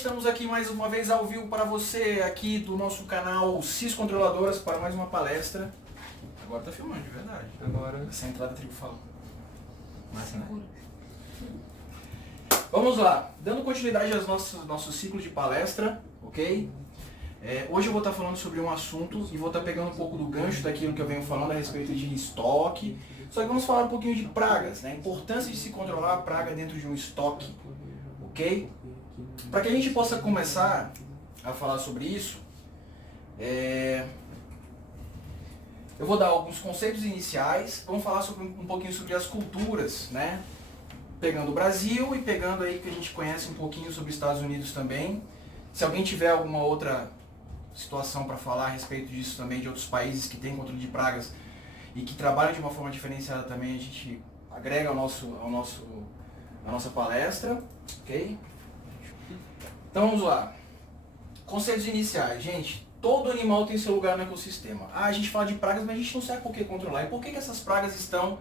estamos aqui mais uma vez ao vivo para você, aqui do nosso canal Cis Controladoras, para mais uma palestra. Agora tá filmando, de verdade. Agora. Essa entrada tribo fala. Massa, né? Vamos lá, dando continuidade ao nosso ciclo de palestra, ok? Hoje eu vou estar falando sobre um assunto e vou estar pegando um pouco do gancho daquilo que eu venho falando a respeito de estoque. Só que vamos falar um pouquinho de pragas, né? A importância de se controlar a praga dentro de um estoque, ok? Para que a gente possa começar a falar sobre isso, eu vou dar alguns conceitos iniciais, vamos falar um pouquinho sobre as culturas, né? Pegando o Brasil e pegando aí que a gente conhece um pouquinho sobre os Estados Unidos também. Se alguém tiver alguma outra situação para falar a respeito disso também, de outros países que têm controle de pragas e que trabalham de uma forma diferenciada também, a gente agrega a nossa palestra, ok? Então vamos lá. Conceitos iniciais. Gente, todo animal tem seu lugar no ecossistema. A gente fala de pragas, mas a gente não sabe por que controlar. E por que essas pragas estão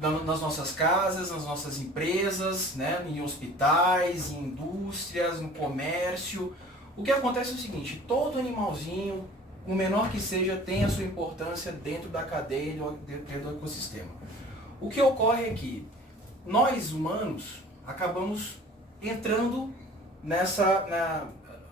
nas nossas casas, nas nossas empresas, né, em hospitais, em indústrias, no comércio? O que acontece é o seguinte, todo animalzinho, o menor que seja, tem a sua importância dentro da cadeia, dentro do ecossistema. O que ocorre é que nós humanos acabamos entrando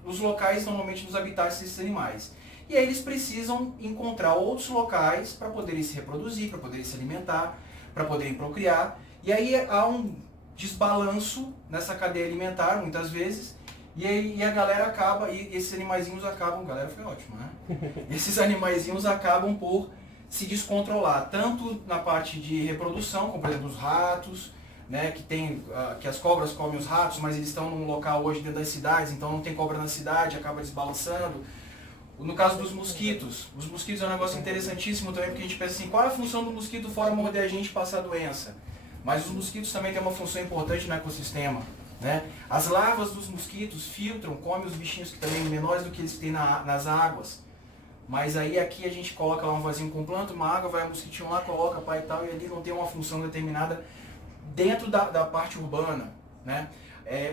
nos locais, normalmente nos habitats desses animais. E aí eles precisam encontrar outros locais para poderem se reproduzir, para poderem se alimentar, para poderem procriar. E aí há um desbalanço nessa cadeia alimentar, muitas vezes, e a galera acaba, e esses animaizinhos acabam, galera foi ótimo, né? Esses animaizinhos acabam por se descontrolar, tanto na parte de reprodução, como por exemplo os ratos, né, que as cobras comem os ratos, mas eles estão num local hoje dentro das cidades, então não tem cobra na cidade, acaba desbalançando. No caso dos mosquitos, os mosquitos é um negócio interessantíssimo também, porque a gente pensa assim, qual é a função do mosquito fora morder a gente e passar a doença? Mas os mosquitos também têm uma função importante no ecossistema, né? As larvas dos mosquitos filtram, comem os bichinhos que também menores do que eles têm nas águas. Mas aí aqui a gente coloca lá um vasinho com planta, uma água, vai o mosquitinho lá, coloca pai e tal, e ali não tem uma função determinada dentro da parte urbana, né?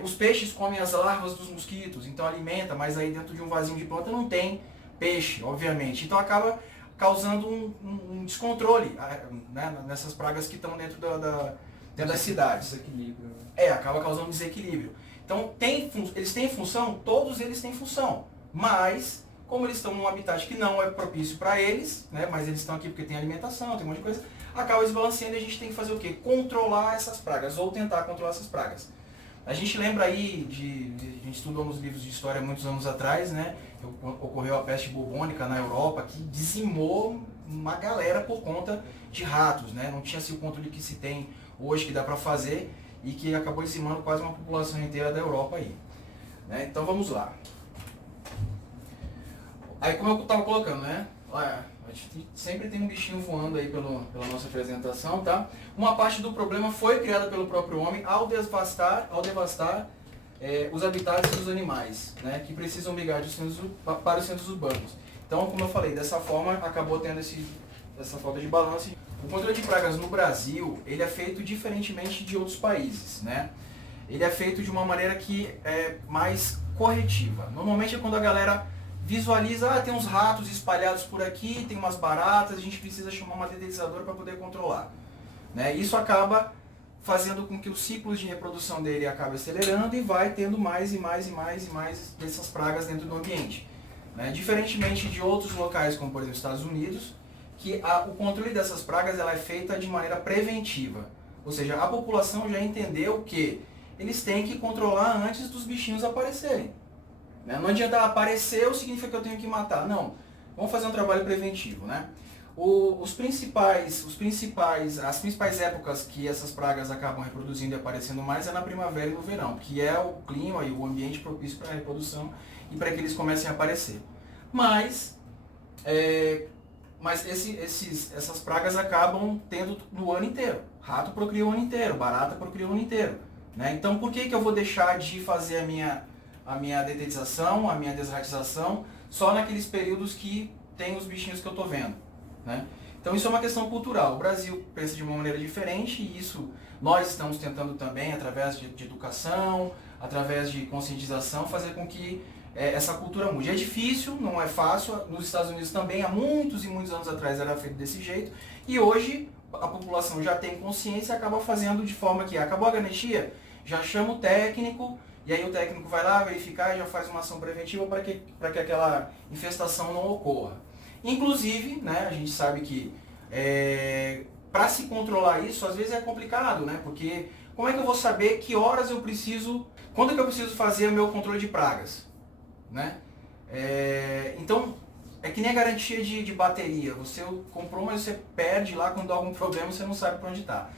Os peixes comem as larvas dos mosquitos, então alimenta, mas aí dentro de um vasinho de planta não tem peixe, obviamente. Então acaba causando um descontrole, né, nessas pragas que estão dentro das cidades. Desequilíbrio. Acaba causando um desequilíbrio. Então eles têm função, todos eles têm função, mas como eles estão num habitat que não é propício para eles, né, mas eles estão aqui porque tem alimentação, tem um monte de coisa, acaba desbalanceando e a gente tem que fazer o quê? Controlar essas pragas, ou tentar controlar essas pragas. A gente lembra aí, a gente estudou nos livros de história muitos anos atrás, né? Ocorreu a peste bubônica na Europa, que dizimou uma galera por conta de ratos, né? Não tinha assim, o controle que se tem hoje, que dá para fazer, e que acabou dizimando quase uma população inteira da Europa aí, né? Então vamos lá. Aí como eu estava colocando, né? Olha, a gente sempre tem um bichinho voando aí pela nossa apresentação, tá? Uma parte do problema foi criada pelo próprio homem ao devastar os habitats dos animais, né? Que precisam migrar para os centros urbanos. Então, como eu falei, dessa forma acabou tendo essa falta de balanço. O controle de pragas no Brasil, ele é feito diferentemente de outros países, né? Ele é feito de uma maneira que é mais corretiva. Normalmente é quando a galera visualiza, tem uns ratos espalhados por aqui, tem umas baratas, a gente precisa chamar uma dedetizadora para poder controlar, né? Isso acaba fazendo com que os ciclos de reprodução dele acabe acelerando e vai tendo mais e mais dessas pragas dentro do ambiente, né? Diferentemente de outros locais, como por exemplo os Estados Unidos, que o controle dessas pragas ela é feita de maneira preventiva, ou seja, a população já entendeu que eles têm que controlar antes dos bichinhos aparecerem. Não adianta apareceu, significa que eu tenho que matar. Não, vamos fazer um trabalho preventivo, né? As principais épocas que essas pragas acabam reproduzindo e aparecendo mais é na primavera e no verão, que é o clima e o ambiente propício para a reprodução e para que eles comecem a aparecer. Mas essas pragas acabam tendo no ano inteiro. Rato procria o ano inteiro, barata procria o ano inteiro, né? Então por que eu vou deixar de fazer a minha dedetização, a minha desratização, só naqueles períodos que tem os bichinhos que eu estou vendo, né? Então isso é uma questão cultural. O Brasil pensa de uma maneira diferente e isso nós estamos tentando também, através de educação, através de conscientização, fazer com que essa cultura mude. É difícil, não é fácil. Nos Estados Unidos também, há muitos e muitos anos atrás, era feito desse jeito. E hoje a população já tem consciência e acaba fazendo de forma que acabou a garantia, já chama o técnico, e aí o técnico vai lá verificar e já faz uma ação preventiva para que aquela infestação não ocorra. Inclusive, né, a gente sabe que para se controlar isso, às vezes é complicado, né? Porque como é que eu vou saber que horas eu preciso, quando é que eu preciso fazer o meu controle de pragas, né? Então, é que nem a garantia de bateria. Você comprou, mas você perde lá quando dá algum problema, você não sabe para onde está.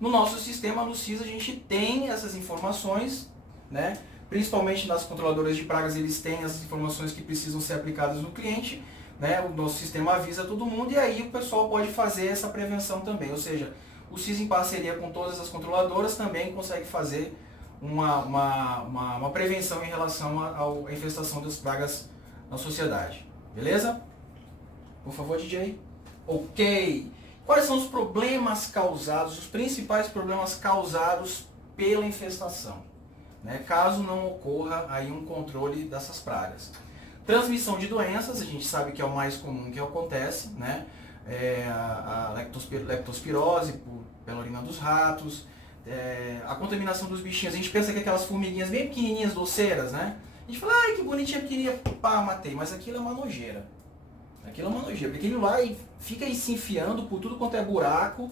No nosso sistema, no CIS, a gente tem essas informações, né? Principalmente nas controladoras de pragas, eles têm as informações que precisam ser aplicadas no cliente, né? O nosso sistema avisa todo mundo e aí o pessoal pode fazer essa prevenção também. Ou seja, o CIS, em parceria com todas as controladoras, também consegue fazer uma prevenção em relação à infestação das pragas na sociedade. Beleza? Por favor, DJ. Ok. Quais são os problemas causados, os principais problemas causados pela infestação, né? Caso não ocorra aí um controle dessas pragas. Transmissão de doenças, a gente sabe que é o mais comum que acontece, né? A leptospirose pela urina dos ratos, a contaminação dos bichinhos. A gente pensa que aquelas formiguinhas bem pequenininhas, doceiras, né? A gente fala, ai que bonitinha, pequenininha, pá, matei. Mas aquilo é uma nojeira. Aquilo é uma nojeira, porque ele lá e fica aí se enfiando por tudo quanto é buraco,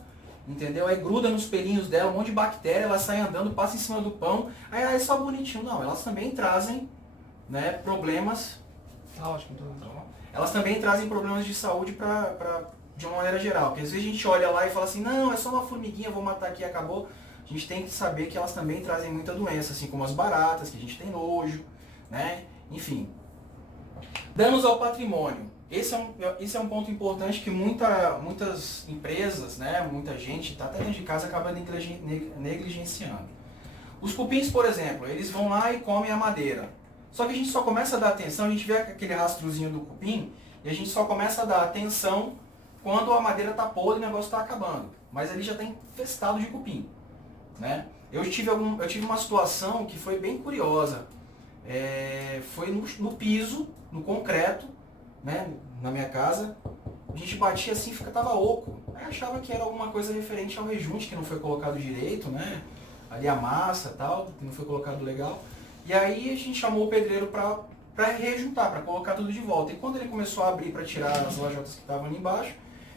entendeu? Aí gruda nos pelinhos dela, um monte de bactéria, ela sai andando, passa em cima do pão, aí é só bonitinho. Não, elas também trazem, né, problemas. Elas também trazem problemas de saúde de uma maneira geral. Porque às vezes a gente olha lá e fala assim, não, é só uma formiguinha, vou matar aqui e acabou. A gente tem que saber que elas também trazem muita doença, assim como as baratas, que a gente tem né? Enfim. Danos ao patrimônio. Esse é um ponto importante que muitas empresas, né, muita gente, tá até dentro de casa, acaba negligenciando. Os cupins, por exemplo, eles vão lá e comem a madeira. Só que a gente só começa a dar atenção, a gente vê aquele rastrozinho do cupim, e a gente só começa a dar atenção quando a madeira está podre e o negócio está acabando. Mas ali já está infestado de cupim, né? Eu tive uma situação que foi bem curiosa. Foi no piso, no concreto, né, na minha casa. A gente batia assim, tava oco. Aí achava que era alguma coisa referente ao rejunte que não foi colocado direito, né? Ali a massa e tal, que não foi colocado legal. E aí a gente chamou o pedreiro para rejuntar, para colocar tudo de volta. E quando ele começou a abrir para tirar as lajotas que estavam ali embaixo,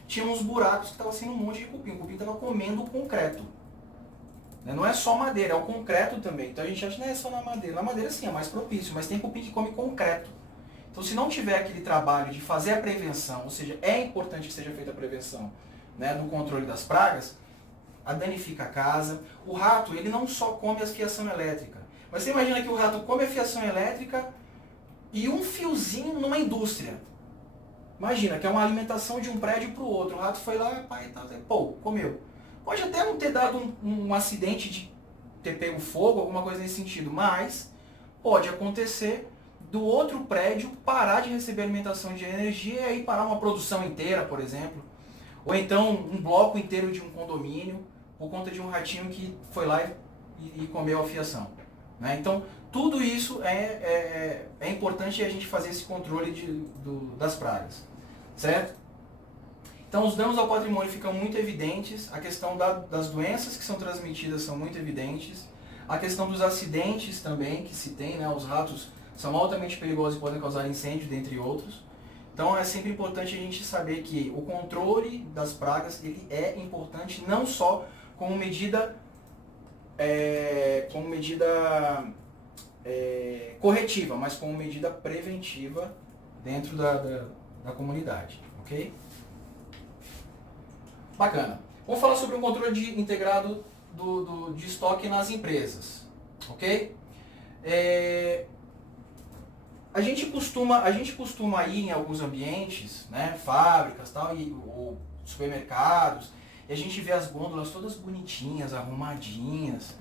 tinha uns buracos que estavam sendo um monte de cupim. O cupim estava comendo o concreto. Não é só madeira, é o concreto também. Então a gente acha que não é só na madeira. Na madeira sim, é mais propício, mas tem cupim que come concreto. Então se não tiver aquele trabalho de fazer a prevenção, ou seja, é importante que seja feita a prevenção, né, no controle das pragas, danifica a casa. O rato, ele não só come a fiação elétrica, mas você imagina que o rato come a fiação elétrica e um fiozinho numa indústria. Imagina, que é uma alimentação de um prédio para o outro. O rato foi lá, pai, pô, comeu. Pode até não ter dado um acidente de ter pego fogo, alguma coisa nesse sentido, mas pode acontecer do outro prédio parar de receber alimentação de energia e aí parar uma produção inteira, por exemplo. Ou então um bloco inteiro de um condomínio por conta de um ratinho que foi lá e comeu a fiação, né? Então, tudo isso é importante a gente fazer esse controle das pragas, certo? Então, os danos ao patrimônio ficam muito evidentes, a questão das doenças que são transmitidas são muito evidentes, a questão dos acidentes também que se tem, né? Os ratos são altamente perigosos e podem causar incêndio, dentre outros. Então, é sempre importante a gente saber que o controle das pragas ele é importante não só como medida corretiva, mas como medida preventiva dentro da comunidade, ok? Bacana. Vamos falar sobre o controle integrado de estoque nas empresas, ok? A gente costuma ir em alguns ambientes, né, fábricas tal, ou supermercados, e a gente vê as gôndolas todas bonitinhas, arrumadinhas,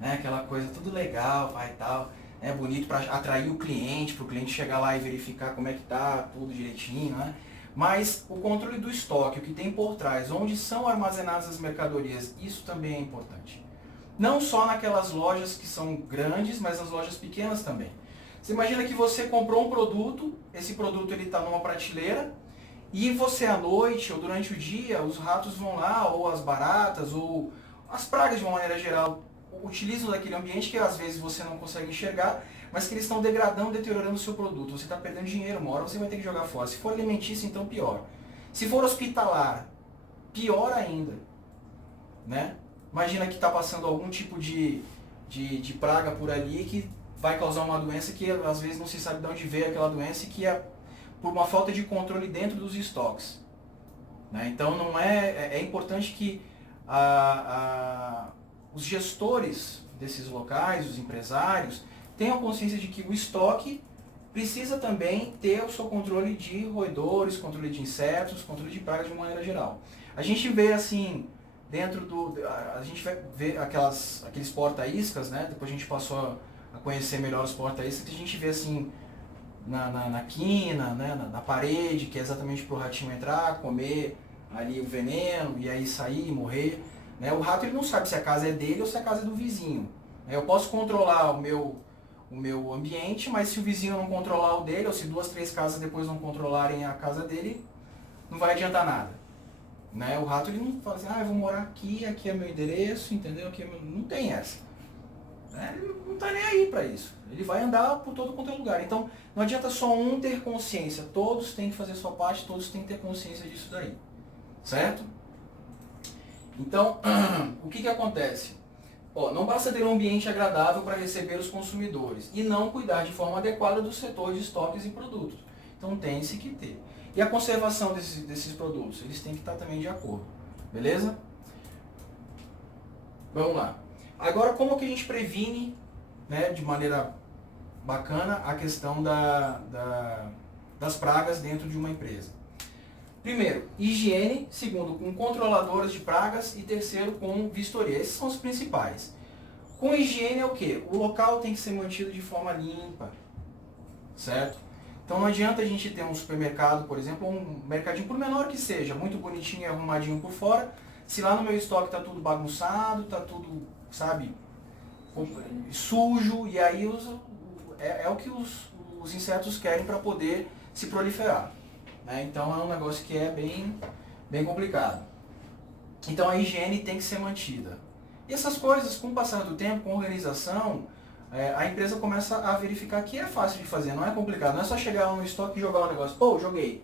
né, aquela coisa tudo legal, pai, tal, né, bonito para atrair o cliente, para o cliente chegar lá e verificar como é que tá, tudo direitinho, né? Mas o controle do estoque, o que tem por trás, onde são armazenadas as mercadorias, isso também é importante, Não só naquelas lojas que são grandes, mas nas lojas pequenas também. Você imagina que você comprou um produto, esse produto ele está numa prateleira, e você à noite ou durante o dia, os ratos vão lá, ou as baratas, ou as pragas de uma maneira geral, utilizam daquele ambiente que às vezes você não consegue enxergar, mas que eles estão degradando, deteriorando o seu produto. Você está perdendo dinheiro, uma hora você vai ter que jogar fora. Se for alimentício, então pior. Se for hospitalar, pior ainda. Né? Imagina que está passando algum tipo de praga por ali que vai causar uma doença que às vezes não se sabe de onde veio aquela doença e que é por uma falta de controle dentro dos estoques. Né? Então não é importante que os gestores desses locais, os empresários, tenham consciência de que o estoque precisa também ter o seu controle de roedores, controle de insetos, controle de pragas de uma maneira geral. A gente vê assim, a gente vê aqueles porta-iscas, né? Depois a gente passou a conhecer melhor os porta-iscas, que a gente vê assim na quina, né? na parede, que é exatamente para o ratinho entrar, comer ali o veneno e aí sair e morrer. Né? O rato ele não sabe se a casa é dele ou se a casa é do vizinho. Eu posso controlar o meu ambiente, mas se o vizinho não controlar o dele, ou se 2, 3 casas depois não controlarem a casa dele, não vai adiantar nada. Né? O rato ele não fala assim, eu vou morar aqui é meu endereço, entendeu? Não tem essa. Ele não está nem aí para isso. Ele vai andar por todo quanto é lugar. Então não adianta só um ter consciência, todos têm que fazer sua parte, todos têm que ter consciência disso daí. Certo? Então, o que acontece? Não basta ter um ambiente agradável para receber os consumidores e não cuidar de forma adequada do setor de estoques e produtos. Então tem-se que ter. E a conservação desses produtos? Eles têm que estar também de acordo. Beleza? Vamos lá. Agora, como que a gente previne, né, de maneira bacana a questão das pragas dentro de uma empresa? Primeiro, higiene. Segundo, com controladoras de pragas. E terceiro, com vistoria. Esses são os principais. Com higiene é o quê? O local tem que ser mantido de forma limpa. Certo? Então não adianta a gente ter um supermercado, por exemplo, um mercadinho, por menor que seja, muito bonitinho e arrumadinho por fora, se lá no meu estoque está tudo bagunçado, está tudo, sabe, sujo, e aí é o que os insetos querem para poder se proliferar. Né? Então é um negócio que é bem complicado. Então a higiene tem que ser mantida. E essas coisas, com o passar do tempo, com a organização, a empresa começa a verificar que é fácil de fazer, não é complicado. Não é só chegar no estoque e jogar o negócio. Joguei.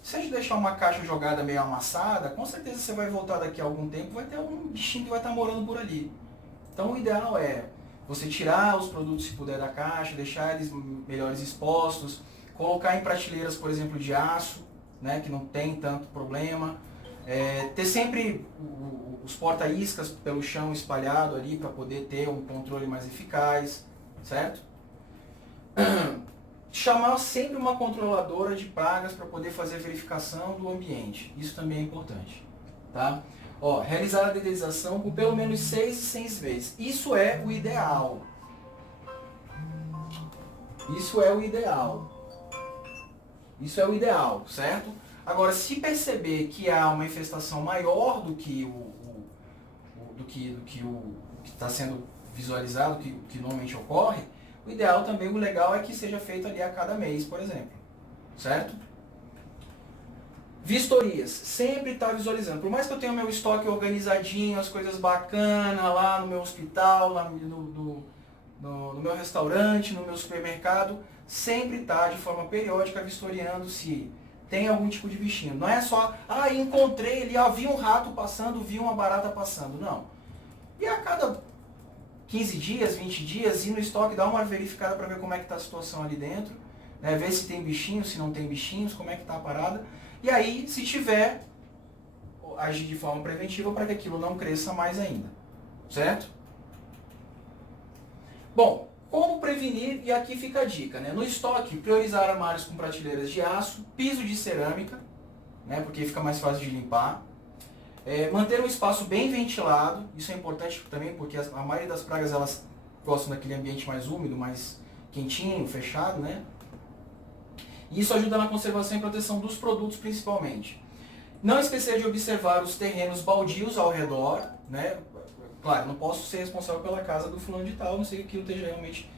Se a gente deixar uma caixa jogada meio amassada, com certeza você vai voltar daqui a algum tempo, vai ter algum bichinho que vai estar morando por ali. Então o ideal é você tirar os produtos, se puder, da caixa, deixar eles melhores expostos, colocar em prateleiras, por exemplo, de aço, né, que não tem tanto problema. Ter sempre os porta-iscas pelo chão espalhado ali para poder ter um controle mais eficaz, certo? Chamar sempre uma controladora de pragas para poder fazer a verificação do ambiente. Isso também é importante. Tá? Realizar a dedetização por pelo menos 6 vezes. Isso é o ideal. Isso é o ideal. Isso é o ideal, certo? Agora, se perceber que há uma infestação maior do que o que está sendo visualizado, que normalmente ocorre, o ideal também, o legal é que seja feito ali a cada mês, por exemplo. Certo? Vistorias. Sempre está visualizando. Por mais que eu tenha o meu estoque organizadinho, as coisas bacanas lá no meu hospital, lá no meu restaurante, no meu supermercado, sempre está de forma periódica vistoriando se tem algum tipo de bichinho. Não é só, encontrei ali, vi um rato passando, vi uma barata passando. Não. E a cada 15 dias, 20 dias, ir no estoque, dar uma verificada para ver como é que está a situação ali dentro, né? Ver se tem bichinhos, se não tem bichinhos, como é que está a parada. E aí, se tiver, agir de forma preventiva para que aquilo não cresça mais ainda. Certo? Bom, como prevenir? E aqui fica a dica, né? No estoque, priorizar armários com prateleiras de aço, piso de cerâmica, né? Porque fica mais fácil de limpar. Manter um espaço bem ventilado, isso é importante também porque a maioria das pragas elas gostam daquele ambiente mais úmido, mais quentinho, fechado, né? E isso ajuda na conservação e proteção dos produtos principalmente. Não esquecer de observar os terrenos baldios ao redor, né? Claro, eu não posso ser responsável pela casa do fulano de tal, não sei que aquilo esteja realmente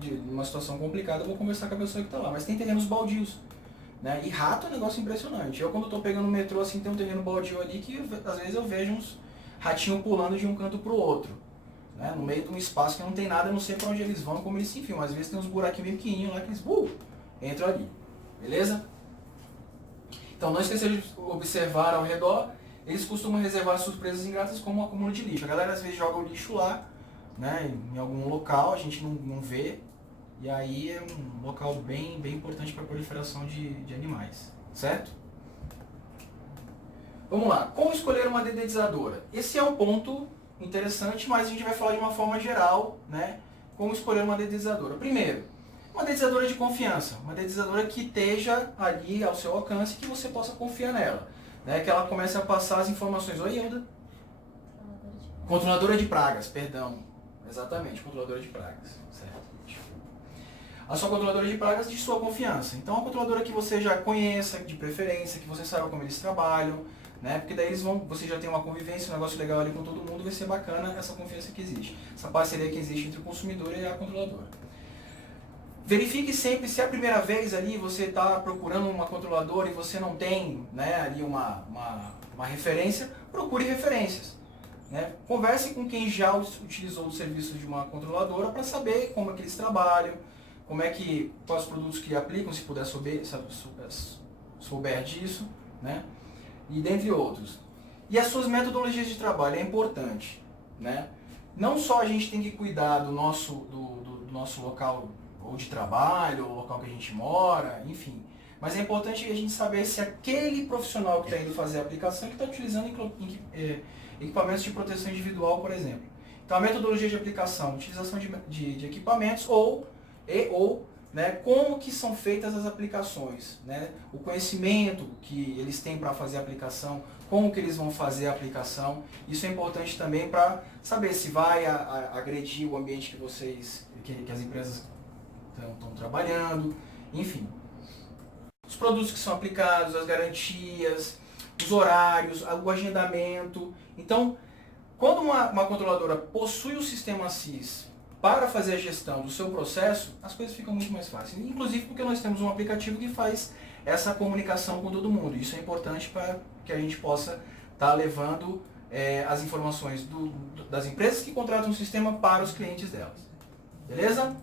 de uma situação complicada, eu vou conversar com a pessoa que está lá. Mas tem terrenos baldios, né? E rato é um negócio impressionante. Eu quando estou pegando o metrô, assim, tem um terreno baldio ali que às vezes eu vejo uns ratinhos pulando de um canto para o outro, né? No meio de um espaço que não tem nada, eu não sei para onde eles vão, como eles se enfiam. Às vezes tem uns buraquinhos bem pequenininhos lá que eles entram ali. Beleza? Então não esqueça de observar ao redor. Eles costumam reservar surpresas ingratas como um acúmulo de lixo. A galera às vezes joga o lixo lá, né, em algum local, a gente não vê. E aí é um local bem importante para a proliferação de animais. Certo? Vamos lá. Como escolher uma dedetizadora? Esse é um ponto interessante, mas a gente vai falar de uma forma geral, né? Como escolher uma dedetizadora. Primeiro, uma dedetizadora de confiança. Uma dedetizadora que esteja ali ao seu alcance e que você possa confiar nela. Né? Que ela comece a passar as informações. Oi, Hilda? Controladora de pragas, perdão. Exatamente, controladora de pragas. Certo. A sua controladora de pragas de sua confiança. Então, uma controladora que você já conheça, de preferência, que você saiba como eles trabalham, né? Porque daí você já tem uma convivência, um negócio legal ali com todo mundo, vai ser bacana essa confiança que existe. Essa parceria que existe entre o consumidor e a controladora. Verifique sempre se é a primeira vez ali você está procurando uma controladora e você não tem, né, ali uma referência, procure referências. Né? Converse com quem já utilizou o serviço de uma controladora para saber como é que eles trabalham, quais os produtos que aplicam, se puder souber disso, né? E dentre outros. E as suas metodologias de trabalho, é importante. Né? Não só a gente tem que cuidar do nosso local ou de trabalho, ou local que a gente mora, enfim. Mas é importante a gente saber se aquele profissional que está indo fazer a aplicação está utilizando equipamentos de proteção individual, por exemplo. Então a metodologia de aplicação, utilização de equipamentos ou né, como que são feitas as aplicações, né? O conhecimento que eles têm para fazer a aplicação, como que eles vão fazer a aplicação. Isso é importante também para saber se vai agredir o ambiente que as empresas estão trabalhando, enfim. Os produtos que são aplicados, as garantias, os horários, o agendamento. Então, quando uma controladora possui o sistema SIS para fazer a gestão do seu processo, as coisas ficam muito mais fáceis. Inclusive porque nós temos um aplicativo que faz essa comunicação com todo mundo. Isso é importante para que a gente possa estar levando as informações das empresas que contratam o sistema para os clientes delas. Beleza?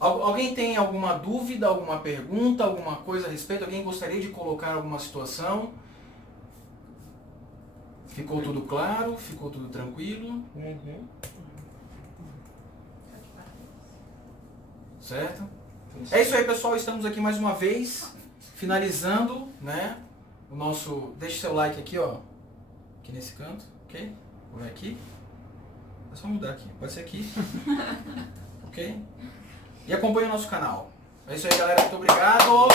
Alguém tem alguma dúvida, alguma pergunta, alguma coisa a respeito? Alguém gostaria de colocar alguma situação? Ficou tudo claro? Ficou tudo tranquilo? Uhum. Certo? É isso aí, pessoal. Estamos aqui mais uma vez, finalizando, né, o nosso... Deixe seu like aqui, ó. Aqui nesse canto, ok? Vou aqui. É só mudar aqui. Pode ser aqui. Ok? E acompanhe o nosso canal. É isso aí, galera. Muito obrigado.